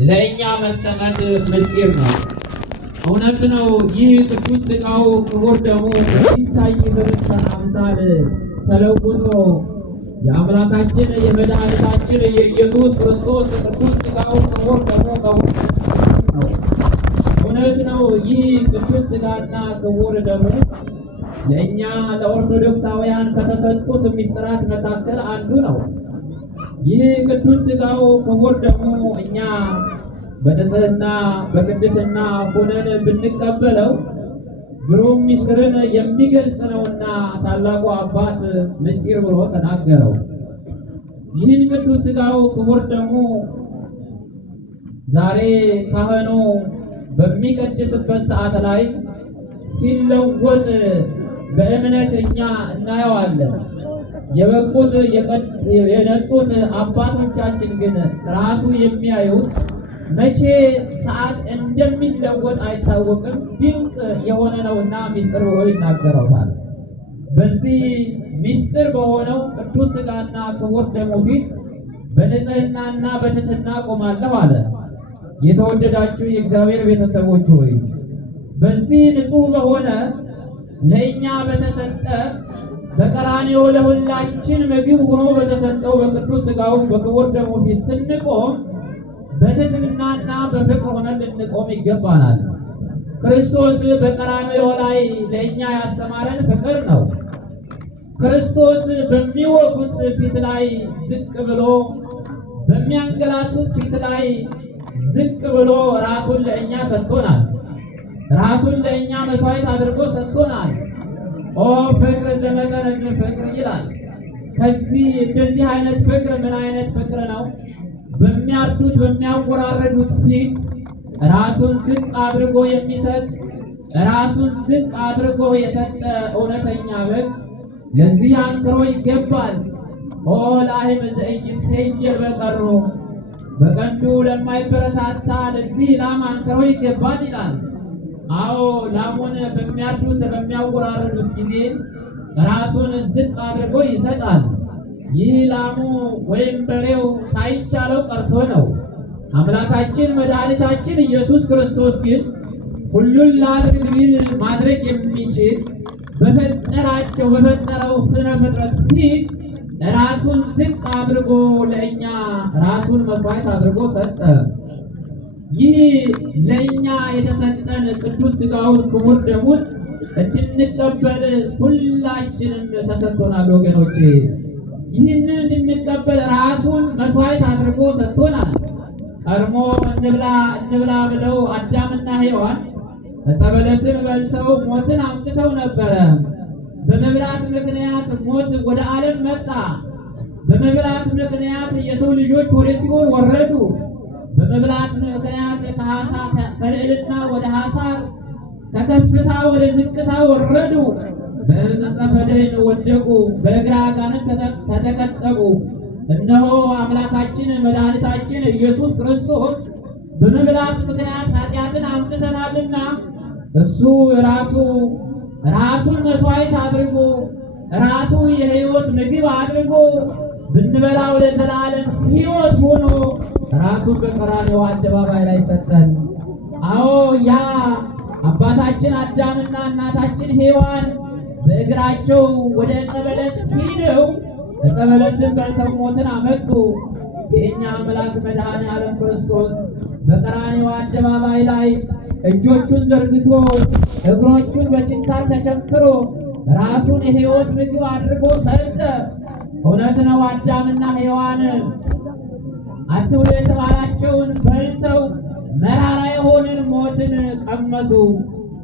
ለእኛ መሰጠት ምስጢር ነው። እውነት ነው። ይህ ቅዱስ ሥጋው ክቡር ደሙ በሚታይ በርዕሰ አምሳል ተለውጦ የአምላካችን የመድኃኒታችን የኢየሱስ ክርስቶስ ቅዱስ ሥጋው ክቡር ደሙ ነው። እውነት ነው። ይህ ቅዱስ ሥጋና ክቡር ደሙ ለእኛ ለኦርቶዶክሳውያን ከተሰጡት ምስጢራት መካከል አንዱ ነው። ይህ ቅዱስ ሥጋው ክቡር ደግሞ እኛ በንጽሕና በቅድስና ሆነን ብንቀበለው ግሩም ምስጢርን የሚገልጽ ነውና ታላቁ አባት ምስጢር ብሎ ተናገረው። ይህን ቅዱስ ሥጋው ክቡር ደግሞ ዛሬ ካህኑ በሚቀድስበት ሰዓት ላይ ሲለወጥ በእምነት እኛ እናየዋለን። የበቁት የነጹት አባቶቻችን ግን ራሱ የሚያዩት መቼ ሰዓት እንደሚለወጥ አይታወቅም፣ ድንቅ የሆነ ነውና ምስጢር ብሎ ይናገረዋል። በዚህ ምስጢር በሆነው ቅዱስ ሥጋና ክቡር ደሙ ፊት በንጽሕናና በትሕትና ቆማለሁ አለ። የተወደዳችሁ የእግዚአብሔር ቤተሰቦች ሆይ በዚህ ንጹሕ በሆነ ለእኛ በተሰጠ በቀራንዮ ለሁላችን ምግብ ሆኖ በተሰጠው በቅዱስ ሥጋው በክቡር ደሙ ፊት ስንቆም በትሕትናና በፍቅር ሆነን ልንቆም ይገባናል። ክርስቶስ በቀራንዮ ላይ ለእኛ ያስተማረን ፍቅር ነው። ክርስቶስ በሚወጉት ፊት ላይ ዝቅ ብሎ፣ በሚያንገላቱት ፊት ላይ ዝቅ ብሎ ራሱን ለእኛ ሰጥቶናል። ራሱን ለእኛ መስዋዕት አድርጎ ሰጥቶናል። ኦ ፍቅር ዘመጠነ ፍቅር ይላል። እንደዚህ አይነት ፍቅር ምን አይነት ፍቅር ነው? በሚያርዱት በሚያወራረዱት ፊት ራሱን ዝቅ አድርጎ የሚሰጥ ራሱን ዝቅ አድርጎ የሰጠ እውነተኛ በግ ለዚህ አንክሮ ይገባል። ኦ ላህም ዘኢይትሄየል በቀሩ በቀንዱ ለማይበረታታ ለዚህ ላም አንክሮ ይገባል ይላል። አዎ ላሙን በሚያርዱት በሚያወራረዱት ጊዜ ራሱን ዝቅ አድርጎ ይሰጣል። ይህ ላሙ ወይም በሬው ሳይቻለው ቀርቶ ነው። አምላካችን መድኃኒታችን ኢየሱስ ክርስቶስ ግን ሁሉን ላድርግ ቢል ማድረግ የሚችል በፈጠረው ስነ ፍጥረት ፊት ራሱን ዝቅ አድርጎ ለእኛ ራሱን መስዋዕት አድርጎ ሰጠ። ይህ ለእኛ የተሰጠን ቅዱስ ሥጋውን ክቡር ደሙን እንድንቀበል ሁላችንም ተሰጥቶናል ወገኖቼ። ይህንን እንድንቀበል ራሱን መስዋዕት አድርጎ ሰጥቶናል። ቀድሞ እንብላ ብለው አዳምና ሔዋን ዕፀ በለስን በልተው ሞትን አምጥተው ነበረ። በመብላት ምክንያት ሞት ወደ ዓለም መጣ። በመብላት ምክንያት የሰው ልጆች ወደ ሲኦል ወረዱ። በመብላት ምክንያት ከልዕልና ወደ ሐሳር ከከፍታ ወደ ዝቅታ ወረዱ። በዕፀ በለስ ወደቁ፣ በእግረ አጋንንት ተጠቀጠቁ። እነሆ አምላካችን መድኃኒታችን ኢየሱስ ክርስቶስ በመብላት ምክንያት ኃጢአትን አምጥተናልና እሱ ራሱን መስዋዕት አድርጎ ራሱ የሕይወት ምግብ አድርጎ ብንበላው ለዘላለም ሕይወት ሆኖ ራሱን በቀራንዮ አደባባይ ላይ ሰጠን። አዎ ያ አባታችን አዳምና እናታችን ሔዋን በእግራቸው ወደ ዕፀ በለስ ሄደው ዕፀ በለስን በልተው ሞትን አመጡ። የእኛ አምላክ መድኃኔ ዓለም ክርስቶስ በቀራንዮ አደባባይ ላይ እጆቹን ዘርግቶ እግሮቹን በችንካር ተቸንክሮ ራሱን የሕይወት ምግብ አድርጎ ሰጠ። እውነት ነው። አዳምና ሔዋን አትብሉ የተባላቸውን በልተው መራራ የሆንን ሞትን ቀመሱ።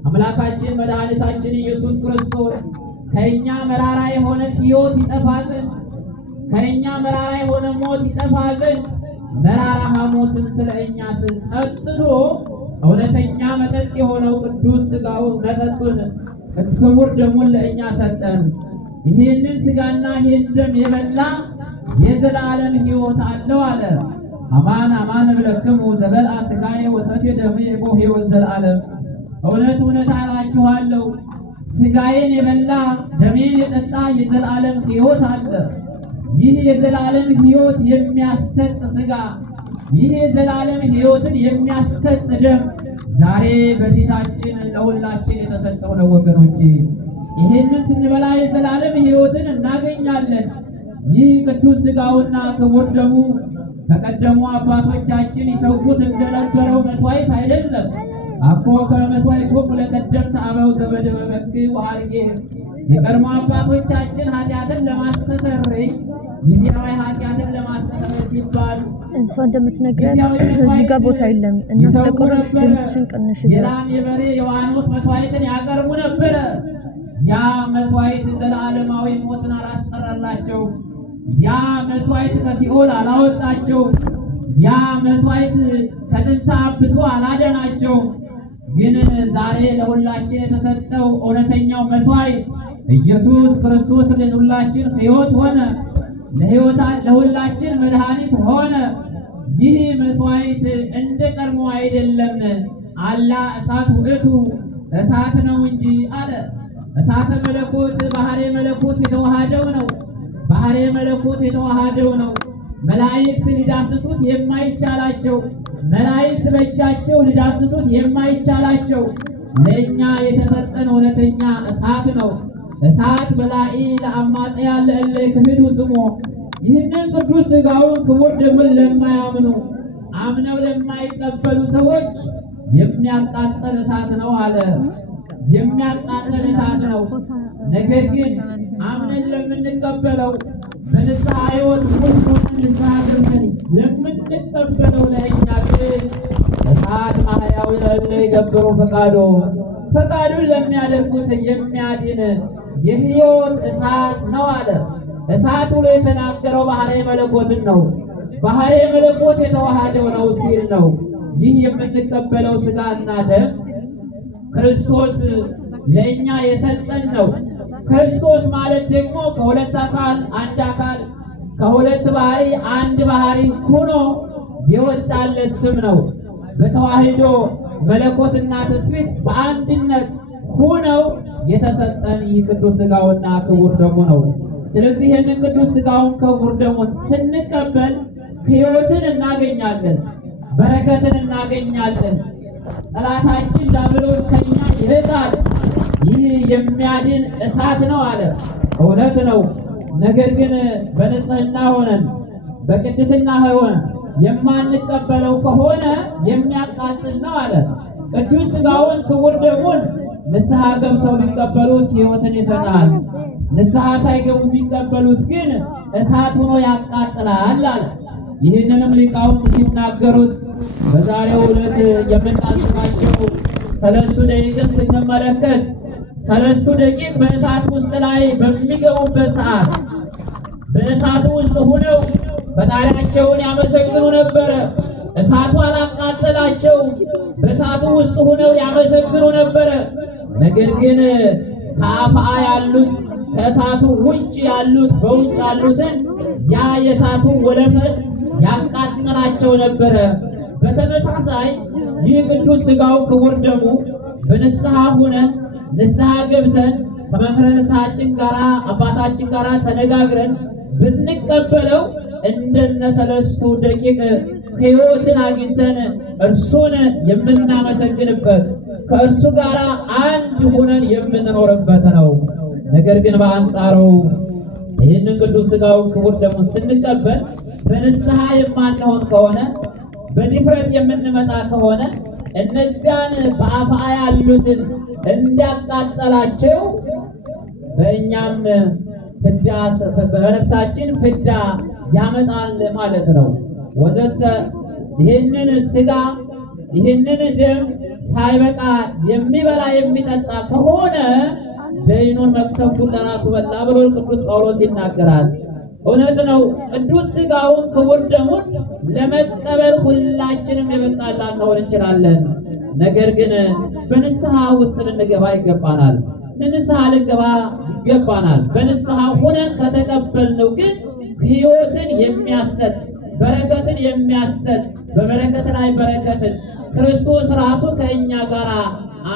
አምላካችን መድኃኒታችን ኢየሱስ ክርስቶስ ከእኛ መራራ የሆነ ሕይወት ይጠፋ ዘንድ ከእኛ መራራ የሆነ ሞት ይጠፋ ዘንድ መራራ ሐሞትን ስለ እኛ ስል ጠጥቶ እውነተኛ መጠጥ የሆነው ቅዱስ ሥጋውን መጠጡን ክቡር ደሙን ለእኛ ሰጠን። ይህንን ሥጋና ይህን ደም የበላ የዘላለም ሕይወት አለው አለ። አማን አማን እብለክሙ ዘበልዐ ሥጋዬ ወሰትየ ደምየ ቦ ሕይወት ዘለዓለም። እውነት እውነት አላችኋለሁ ሥጋዬን የበላ ደሜን የጠጣ የዘላለም ሕይወት አለ። ይህ የዘላለም ሕይወት የሚያሰጥ ሥጋ ይህ የዘላለም ሕይወትን የሚያሰጥ ደም ዛሬ በፊታችን ለሁላችን የተሰጠው ነው ወገኖቼ። ይህንን ስንበላ የዘላለም ሕይወትን እናገኛለን። ይህ ቅዱስ ሥጋውና ክቡር ደሙ ከቀደሙ አባቶቻችን ይሰውት እንደነበረው መስዋዕት አይደለም። አኮ ከመስዋዕቶሙ ለቀደምት አበው ዘበደበ በክዕ ወአርጌ የቀድሞ አባቶቻችን ኃጢአትን ለማስተሰረይ ጊዜያዊ ኃጢአትን ለማስተሰረይ ሲባል እሷ እንደምትነግረን እዚህ ጋር ቦታ የለም እና ስለቆረሽ ድምፅሽን ቀንሽ የላም የበሬ የዋኖስ መስዋዕትን ያቀርቡ ነበረ። ያ መስዋዕት ዘላለማዊ ሞትን አላስቀረላቸው። ያ መስዋዕት ከሲኦል አላወጣቸው። ያ መስዋዕት ከጥንተ አብሶ አላደናቸው። ግን ዛሬ ለሁላችን የተሰጠው እውነተኛው መስዋዕት ኢየሱስ ክርስቶስ ለሁላችን ሕይወት ሆነ፣ ለሁላችን መድኃኒት ሆነ። ይህ መስዋዕት እንደ ቀድሞ አይደለም። አላ እሳት ውእቱ እሳት ነው እንጂ አለ። እሳተ መለኮት ባህሬ መለኮት የተዋሃደው ነው። ባህሬ መለኮት የተዋሃደው ነው። መላእክት ሊዳስሱት የማይቻላቸው፣ መላእክት በእጃቸው ሊዳስሱት የማይቻላቸው ለእኛ የተሰጠን እውነተኛ እሳት ነው። እሳት በላኢ ለአማጽያን ለእለ ክህዱ ስሞ። ይህንን ቅዱስ ሥጋውን ክቡር ደሙን ለማያምኑ አምነው ለማይቀበሉ ሰዎች የሚያቃጥል እሳት ነው አለ። የሚያቃጥል እሳት ነው። ነገር ግን አምነን ለምንቀበለው በንስሐ ሕይወት ሁሉ ንስሐ ገብተን ለምንቀበለው ለእኛ ግን እሳት ማሕያዊ ለእለ ይገብሩ ፈቃዶ፣ ፈቃዱን ለሚያደርጉት የሚያድን የሕይወት እሳት ነው አለ። እሳት ብሎ የተናገረው ባህርየ መለኮትን ነው። ባህርየ መለኮት የተዋሃደው ነው ሲል ነው። ይህ የምንቀበለው ሥጋና ደም ክርስቶስ ለእኛ የሰጠን ነው። ክርስቶስ ማለት ደግሞ ከሁለት አካል አንድ አካል፣ ከሁለት ባህሪ አንድ ባህሪ ሆኖ የወጣለት ስም ነው። በተዋህዶ መለኮትና ትስብእት በአንድነት ሆነው የተሰጠን ይህ ቅዱስ ሥጋውና ክቡር ደሙ ነው። ስለዚህ ይህንን ቅዱስ ሥጋውን ክቡር ደሙን ስንቀበል ሕይወትን እናገኛለን፣ በረከትን እናገኛለን። ጠላታችን ዲያብሎስ ከኛ ይርቃል። ይህ የሚያድን እሳት ነው አለ። እውነት ነው። ነገር ግን በንጽህና ሆነን በቅድስና ሆነን የማንቀበለው ከሆነ የሚያቃጥል ነው አለ። ቅዱስ ሥጋውን ክቡር ደሙን ንስሐ ገብተው ቢቀበሉት ሕይወትን ይሰጣል። ንስሐ ሳይገቡ ቢቀበሉት ግን እሳት ሆኖ ያቃጥላል አለ። ይህንንም ሊቃውንት ሲናገሩት በዛሬው ዕለት የምናስባቸው ሰለስቱ ደቂቅን ስንመለከት ሰለስቱ ደቂቅ በእሳት ውስጥ ላይ በሚገቡበት ሰዓት በእሳቱ ውስጥ ሆነው ፈጣሪያቸውን ያመሰግኑ ነበረ። እሳቱ አላቃጠላቸው። በእሳቱ ውስጥ ሆነው ያመሰግኑ ነበረ። ነገር ግን ከአፍአ ያሉት ከእሳቱ ውጭ ያሉት በውጭ ያሉትን ያ የእሳቱ ወለፈት ያቃጠላቸው ነበረ። በተመሳሳይ ይህ ቅዱስ ሥጋው ክቡር ደሙ በንስሐ ሆነን ንስሐ ገብተን ከመምህረ ንስሐችን ጋር አባታችን ጋር ተነጋግረን ብንቀበለው እንደነ ሰለስቱ ደቂቅ ሕይወትን አግኝተን እርሱን የምናመሰግንበት ከእርሱ ጋር አንድ ሆነን የምንኖርበት ነው። ነገር ግን በአንጻሩ ይህንን ቅዱስ ሥጋው ክቡር ደሙን ስንቀበል በንስሐ የማንሆን ከሆነ በድፍረት የምንመጣ ከሆነ እነዚያን በአፍአ ያሉትን እንዳቃጠላቸው በእኛም ፍዳ በነፍሳችን ፍዳ ያመጣል ማለት ነው። ወዘሰ ይህንን ሥጋ ይህንን ደም ሳይበቃ የሚበላ የሚጠጣ ከሆነ ደይኑን መቅሰፍቱን ለራሱ በላ ብሎ ቅዱስ ጳውሎስ ይናገራል። እውነት ነው። ቅዱስ ሥጋውን ክቡር ደሙን ለመቀበል ሁላችንም የበቃን ላንሆን እንችላለን። ነገር ግን በንስሐ ውስጥ ልንገባ ይገባናል። ንስሐ ልንገባ ይገባናል። በንስሐ ሆነን ከተቀበልነው ግን ሕይወትን የሚያሰጥ በረከትን የሚያሰጥ በበረከት ላይ በረከትን ክርስቶስ ራሱ ከእኛ ጋር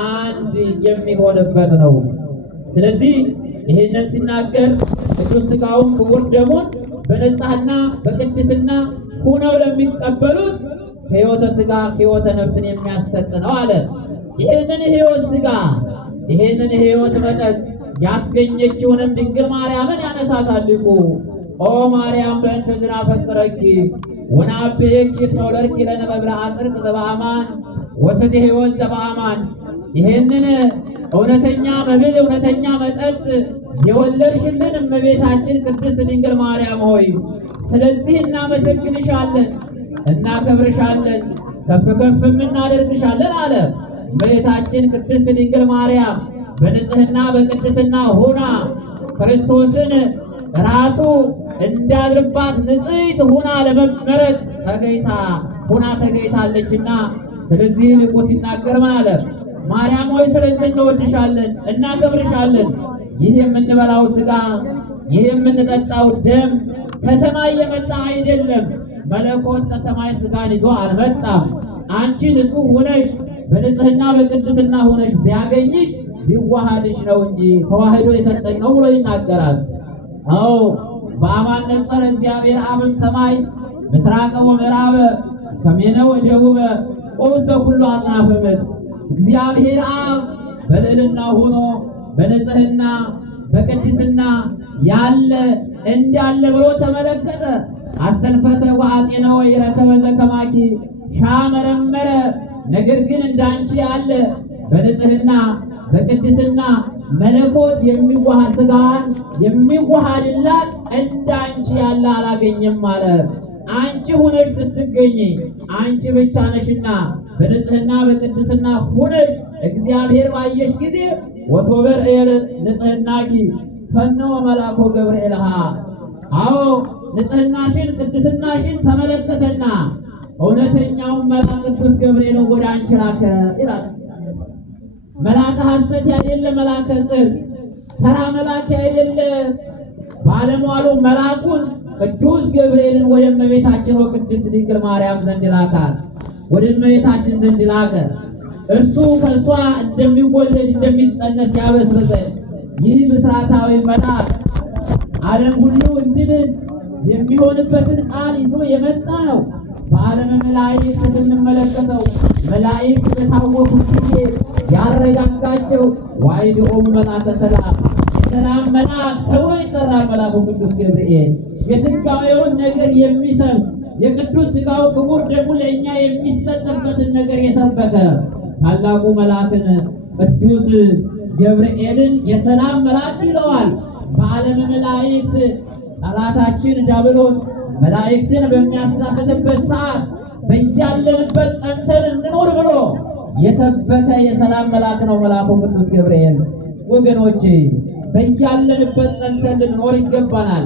አንድ የሚሆንበት ነው። ስለዚህ ይህንን ሲናገር ቅዱስ ሥጋውን ክቡር ደሙን በንጽሕና በቅድስና ሆነው ለሚቀበሉት ሕይወተ ሥጋ ሕይወተ ነፍስን የሚያሰጥ ነው አለ። ይህንን ሕይወት ሥጋ ይህንን ሕይወት መጠጥ ያስገኘችውንም ድንግል ማርያምን ያነሳታል ሊቁ። ኦ ማርያም በእንተ ዝናፈቅረኪ ወናብየኪ እስመ ወለድኪ ለነ መብልዐ ጽድቅ ዘበአማን ወሰተ ሕይወት ዘበአማን። ይህንን እውነተኛ መብል እውነተኛ መጠጥ የወለድሽልን እመቤታችን ቅድስት ድንግል ማርያም ሆይ ስለዚህ እናመሰግንሻለን፣ እናከብርሻለን፣ ከፍ ከፍም እናደርግሻለን አለ። እመቤታችን ቅድስት ድንግል ማርያም በንጽሕና በቅድስና ሆና ክርስቶስን ራሱ እንዳድርባት ንጽሕት ሆና ለመመረጥ ተገኝታለችና ስለዚህ ሊቁ ሲናገር ምን አለ? ማርያም ሆይ ስለዚህ እንወድሻለን፣ እናከብርሻለን። ይህ የምንበላው ሥጋ ይህ የምንጠጣው ደም ከሰማይ የመጣ አይደለም። መለኮት ከሰማይ ሥጋን ይዞ አልመጣም። አንቺ ንጹሕ ሆነሽ በንጽሕና በቅድስና ሆነሽ ቢያገኝሽ ሊዋሃድሽ ነው እንጂ ተዋህዶ የሰጠኝ ነው ብሎ ይናገራል። አዎ በአማን ነጸረ እግዚአብሔር አብም ሰማይ ምስራቀ ወምዕራበ ሰሜነ ወደቡበ ወውስተ ኩሉ አጽናፈ ምድር። እግዚአብሔር አብ በልዕልና ሆኖ በንጽሕና በቅድስና ያለ እንዳለ ብሎ ተመለከተ። አስተንፈሰ ወአጤነ ወይረከበ ዘከማኪ ሻመረመረ። ነገር ግን እንዳንቺ ያለ በንጽሕና በቅድስና መለኮት የሚዋሃድ ሥጋዋን የሚዋሃድላት እንዳንቺ ያለ አላገኘም አለ። አንቺ ሁነሽ ስትገኝ አንቺ ብቻ ነሽና በንጽሕና በቅድስና ሁነሽ እግዚአብሔር ባየሽ ጊዜ ወሶበር ንጽሕናኪ ፈነወ መልአኮ ገብርኤልሃ። አዎ ንጽሕናሽን ቅድስናሽን ተመለከተና እውነተኛውን መልአክ ቅዱስ ገብርኤል ወደ አንቺ ላከ ይላል። መልአከ ሐሰት ያይደለ መልአከ ጽድቅ ተራ መልአክ ያይደለ ባለሟሉ መልአኩን ቅዱስ ገብርኤልን ወደ እመቤታችን ወቅድስት ድንግል ማርያም ዘንድ ላካት። ወደ እመቤታችን ዘንድ ላከ። እርሱ ከእሷ እንደሚወለድ እንደሚጸነስ ያበስር ዘንድ ይህ ምስራታዊ መልአክ ዓለም ሁሉ እንድን የሚሆንበትን ቃል ይዞ የመጣ ነው። በዓለም መላእክት ስንመለከተው መላእክት በታወቁ ጊዜ ያረጋጋቸው ዋይድኦም መልአከ ሰላም የሰላም መልአክ ተብሎ ይጠራል። መልአኩ ቅዱስ ገብርኤል የሥጋዌውን ነገር የሚሰብክ የቅዱስ ሥጋው ክቡር ደሙ ለእኛ የሚሰጥበትን ነገር የሰበከ ታላቁ መልአክን ቅዱስ ገብርኤልን የሰላም መልአክ ይለዋል። በዓለም መላእክት ጠላታችን ዲያብሎስ መላእክትን በሚያሳስትበት ሰዓት በያለንበት ጸንተን እንኖር ብሎ የሰበከ የሰላም መልአክ ነው መልአኩ ቅዱስ ገብርኤል። ወገኖቼ በያለንበት ጸንተን ልንኖር ይገባናል።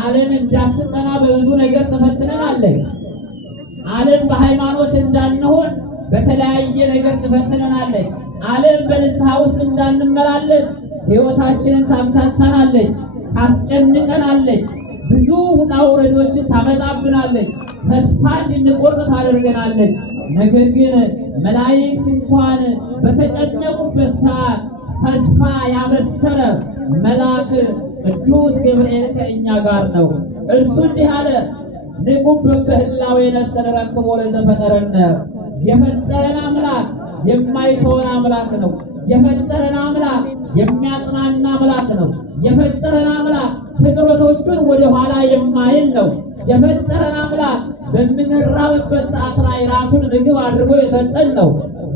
ዓለም እንዳትጠና በብዙ ነገር ተፈትነናለች። ዓለም በሃይማኖት እንዳንሆን በተለያየ ነገር ተፈትነናለች። ዓለም በንስሐ ውስጥ እንዳንመላለስ ሕይወታችንን ታምታታናለች፣ ታስጨንቀናለች። ብዙ ውጣ ውረዶችን ታመጣብናለች። ተስፋ እንድንቆርጥ ታደርገናለች። ነገር ግን መላእክት እንኳን በተጨነቁበት ሰዓት ተስፋ ያበሰረ መልአክ ቅዱስ ገብርኤል ከእኛ ጋር ነው። እርሱ እንዲህ አለ፣ ንቁም በህላዌነ እስከንረክቦ ለዘፈጠረነ። የፈጠረን አምላክ የማይተወን አምላክ ነው። የፈጠረን አምላክ የሚያጽናና አምላክ ነው። የፈጠረን አምላክ ፍጥረቶቹን ወደ ኋላ የማይል ነው። የፈጠረን አምላክ በምንራብበት ሰዓት ላይ ራሱን ምግብ አድርጎ የሰጠን ነው።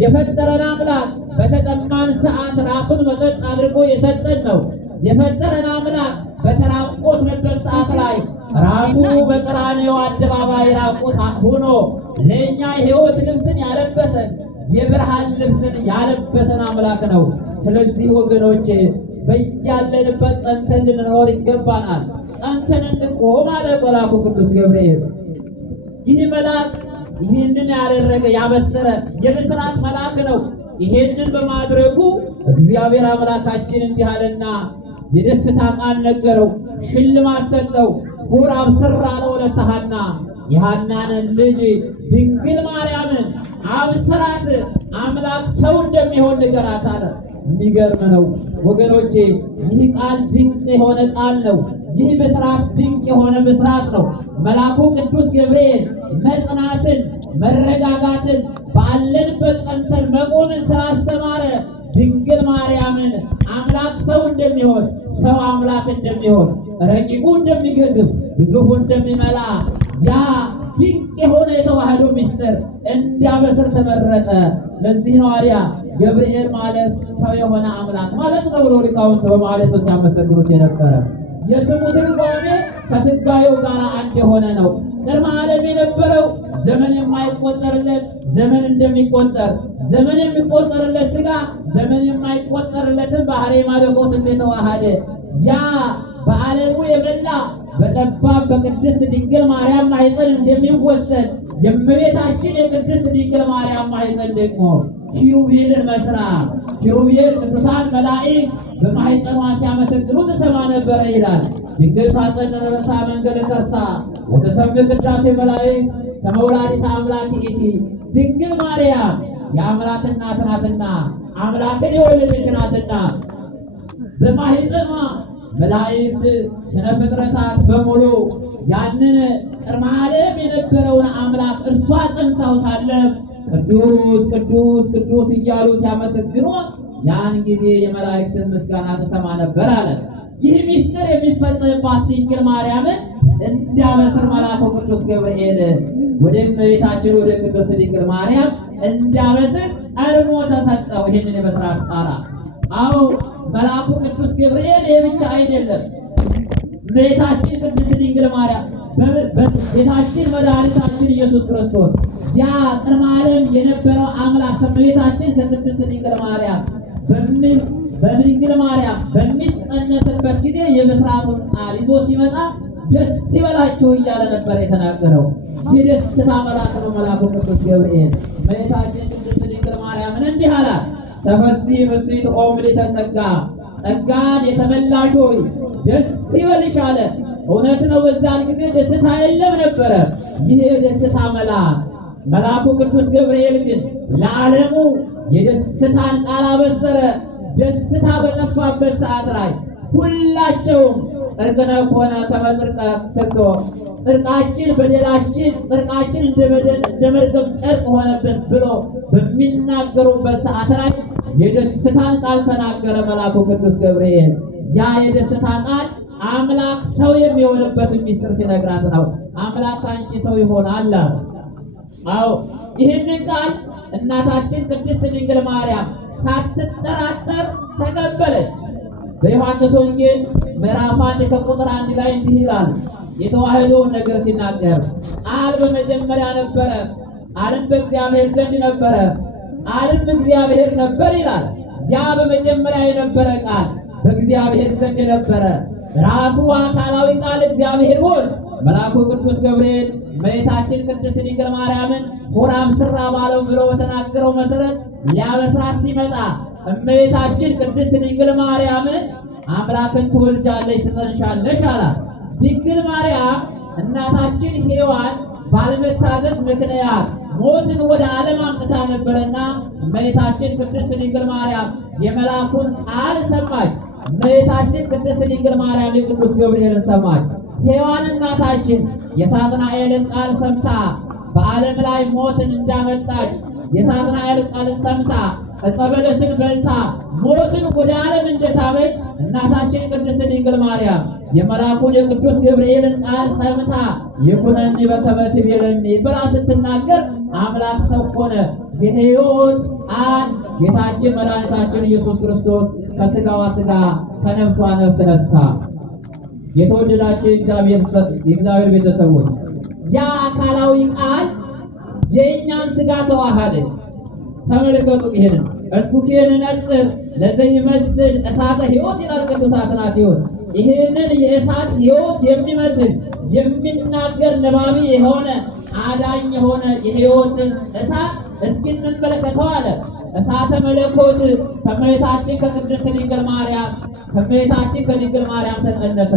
የፈጠረን አምላክ በተጠማን ሰዓት ራሱን መጠጥ አድርጎ የሰጠን ነው። የፈጠረን አምላክ በተራቆትንበት ሰዓት ላይ ራሱ በቀራንዮ አደባባይ ራቆት ሆኖ ለእኛ የሕይወት ልብስን ያለበሰን የብርሃን ልብስን ያለበሰን አምላክ ነው። ስለዚህ ወገኖቼ በያለንበት ጸንተን ልንኖር ይገባናል። ጸንተን እንቆም አለ መልአኩ ቅዱስ ገብርኤል። ይህ መልአክ ይህንን ያደረገ ያበሰረ የምስራች መልአክ ነው። ይሄንን በማድረጉ እግዚአብሔር አምላካችን እንዲህ አለና የደስታ ቃል ነገረው፣ ሽልማት ሰጠው። ሁር አብስራ ለወለተ ሐና የሐናንን ልጅ ድንግል ማርያምን አብስራት፣ አምላክ ሰው እንደሚሆን ንገራት አለ። የሚገርም ነው ወገኖቼ። ይህ ቃል ድንቅ የሆነ ቃል ነው። ይህ ብስራት ድንቅ የሆነ ብስራት ነው። መልአኩ ቅዱስ ገብርኤል መጽናትን መረጋጋትን ባለንበት ጸንተን መቆምን ስላስተማረ ድንግል ማርያምን አምላክ ሰው እንደሚሆን ሰው አምላክ እንደሚሆን ረቂቁ እንደሚገዝፍ ግዙፉ እንደሚመላ ያ ድንቅ የሆነ የተዋህዶ ምስጢር እንዲያበስር ተመረጠ። ለዚህ ነው አሪያ ገብርኤል ማለት ሰው የሆነ አምላክ ማለት ነው ብሎ ሊቃውንት በማለቱ ሲያመሰግኑት የነበረ። የስሙ ትርጓሜ ከሥጋዌው ጋር አንድ የሆነ ነው። ቅድመ ዓለም የነበረው ዘመን የማይቆጠርለት ዘመን እንደሚቆጠር ዘመን የሚቆጠርለት ሥጋ ዘመን የማይቆጠርለትን ባህሪ መለኮት እንደተዋሃደ ያ በዓለሙ የመላ በጠባብ በቅድስት ድንግል ማርያም ማኅፀን እንደሚወሰድ የእመቤታችን የቅድስት ድንግል ማርያም ማኅፀን ደግሞ ኪሩቤልን መስራ ኪሩቤል ቅዱሳን መላእክት በማኅፀኗ ሲያመሰግኑ ትሰማ ነበረ ይላል። ድንግል ታጸንዕ ርእሳ መንገለ ከርሳ ወተሰምዕ ቅዳሴ መላእክት ከመውላዲተ አምላክ ይእቲ። ድንግል ማርያም የአምላክ እናት ናትና አምላክን የወለደች ናትና በማኅፀኗ መላእክት ስነ ፍጥረታት በሙሉ ያንን ቅድመ ዓለም የነበረውን አምላክ እርሷ ጸንሳው ሳለ ቅዱስ ቅዱስ ቅዱስ እያሉ ሲያመሰግኑ ያን ጊዜ የመላእክትን ምስጋና ተሰማ ነበር አለ። ይህ ምስጢር የሚፈጸምባት ድንግል ማርያምን እንዲያበስር መልአኩ ቅዱስ ገብርኤል ወደ እመቤታችን ወደ ቅድስት ድንግል ማርያም እንዲያበስር ቀድሞ ተሰጠው ይህንን የበስራት ቃል። አዎ መልአኩ ቅዱስ ገብርኤል ይህ ብቻ አይደለም። እመቤታችን ቅድስት ድንግል ማርያም ቤታችን መድኃኒታችን ኢየሱስ ክርስቶስ ያ ቅድመ ዓለም የነበረው አምላክ ከእመቤታችን ከቅድስት ድንግል ማርያም በድንግል ማርያም በሚጸነስበት ጊዜ የብስራቱን ቃል ይዞ ሲመጣ ደስ ይበላችሁ እያለ ነበር የተናገረው። የደስታ መልአክ ነው መልአኩ ቅዱስ ገብርኤል። እመቤታችን ቅድስት ድንግል ማርያምን እንዲህ አላት፣ ተፈሥሒ ፍሥሕት ኦ ምልዕተ ጸጋ፣ ጸጋን የተመላሽ ሆይ ደስ ይበልሽ አለ። እውነት ነው፣ በዛን ጊዜ ደስታ የለም ነበረ። ይህ የደስታ መልአኩ ቅዱስ ገብርኤል ግን ለዓለሙ የደስታን ቃል አበሰረ። ደስታ በጠፋበት ሰዓት ላይ ሁላቸውም ጽድቅነ ኮነ ከመ ጽድቀ ትቶ ጽድቃችን በደላችን ጽድቃችን እንደ መርገም ጨርቅ ሆነብን ብሎ በሚናገሩበት ሰዓት ላይ የደስታን ቃል ተናገረ መልአኩ ቅዱስ ገብርኤል። ያ የደስታ ቃል አምላክ ሰው የሚሆንበትን ሚስጥር ሲነግራት ነው። አምላክ አንቺ ሰው ይሆናል። አዎ ይህንን ቃል እናታችን ቅድስት ድንግል ማርያም ሳትጠራጠር ተቀበለች። በዮሐንስ ወንጌል ምዕራፍ 1 ከቁጥር 1 ላይ እንዲህ ይላል። የተዋህዶውን ነገር ሲናገር ቃል በመጀመሪያ ነበረ፣ ቃልም በእግዚአብሔር ዘንድ ነበረ፣ ቃልም እግዚአብሔር ነበር ይላል። ያ በመጀመሪያ የነበረ ቃል በእግዚአብሔር ዘንድ ነበረ። ራሱ አካላዊ ቃል እግዚአብሔር ወልድ መልአኩ ቅዱስ ገብርኤል እመቤታችን ቅድስት ድንግል ማርያምን ሆራም ስራ ባለው ብሎ በተናገረው መሰረት ሊያበስራት ሲመጣ እመቤታችን ቅድስት ድንግል ማርያምን አምላክን ትወልጃለሽ ትጸንሻለሽ አላት። ድንግል ማርያም እናታችን ሔዋን ባለመታዘዝ ምክንያት ሞትን ወደ ዓለም አምጥታ ነበርና እመቤታችን ቅድስት ድንግል ማርያም የመልአኩን ቃል ሰማች። እመቤታችን ቅድስት ድንግል ማርያም የቅዱስ ገብርኤልን ሰማች። ሔዋን እናታችን የሳጥናኤልን ቃል ሰምታ በዓለም ላይ ሞትን እንዳመጣች የሳጥናኤልን ቃል ሰምታ ዕፀ በለስን በልታ ሞትን ወደ ዓለም እንደሳበች እናታችን ቅድስት ድንግል ማርያም የመልአኩን የቅዱስ ገብርኤልን ቃል ሰምታ ይኩነኒ በከመ ትቤለኒ ብላ ስትናገር አምላክ ሰው ሆነ። የሕይወት ቃል ጌታችን መድኃኒታችን ኢየሱስ ክርስቶስ ከሥጋዋ ሥጋ ከነፍሷ ነፍስ ነሳ። የተወደዳችሁ የእግዚአብሔር ቤተሰቦች ያ አካላዊ ቃል የእኛን ሥጋ ተዋሃደ። ተመልከቱ። ይሄንን እስኩኬን ነጽር ለዘይመስል እሳተ ሕይወት ይላል ቅዱስ አትናቴዎስ። ይሄንን የእሳት ሕይወት የሚመስል የሚናገር ነባቢ የሆነ አዳኝ የሆነ የሕይወትን እሳት እስኪ እንመለከተው አለ። እሳተ መለኮት ከእመቤታችን ከቅድስት ድንግል ማርያም ከእመቤታችን ከድንግል ማርያም ተጸነሰ።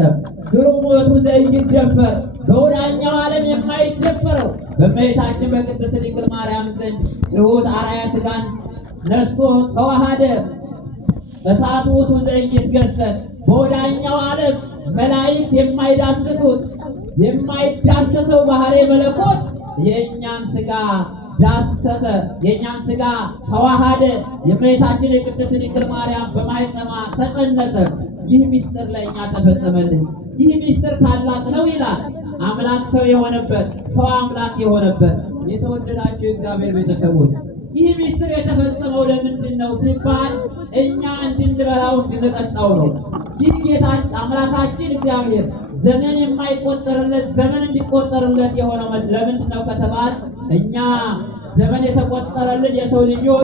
ግሩሞቱ ዘይደፈር በወዳኛው ዓለም የማይደፈረው በእመቤታችን በቅድስት ድንግል ማርያም ዘንድ ትሑት አርአያ ሥጋን ነስቶ ተዋሃደ። እሳቱ ውእቱ ዘይትገሰጽ በወዳኛው ዓለም መላእክት የማይዳስሱት የማይዳሰሰው ባህሪ መለኮት የእኛን ሥጋ ዳሰሰ፣ የእኛን ሥጋ ተዋሃደ። የእመቤታችን የቅድስት ድንግል ማርያም በማኅፀኗ ተጸነሰ። ይህ ምስጢር ለእኛ ተፈጸመልን። ይህ ምስጢር ታላቅ ነው ይላል። አምላክ ሰው የሆነበት፣ ሰው አምላክ የሆነበት። የተወደዳችሁ የእግዚአብሔር ቤተሰቦች ይህ ምስጢር የተፈጸመው ለምንድን ነው ሲባል እኛ እንድንበላው እንድንጠጣው ነው። ይህ ጌታ አምላካችን እግዚአብሔር ዘመን የማይቆጠርለት ዘመን እንዲቆጠርለት የሆነው ለምንድን ነው ከተባለ እኛ ዘመን የተቆጠረልን የሰው ልጆች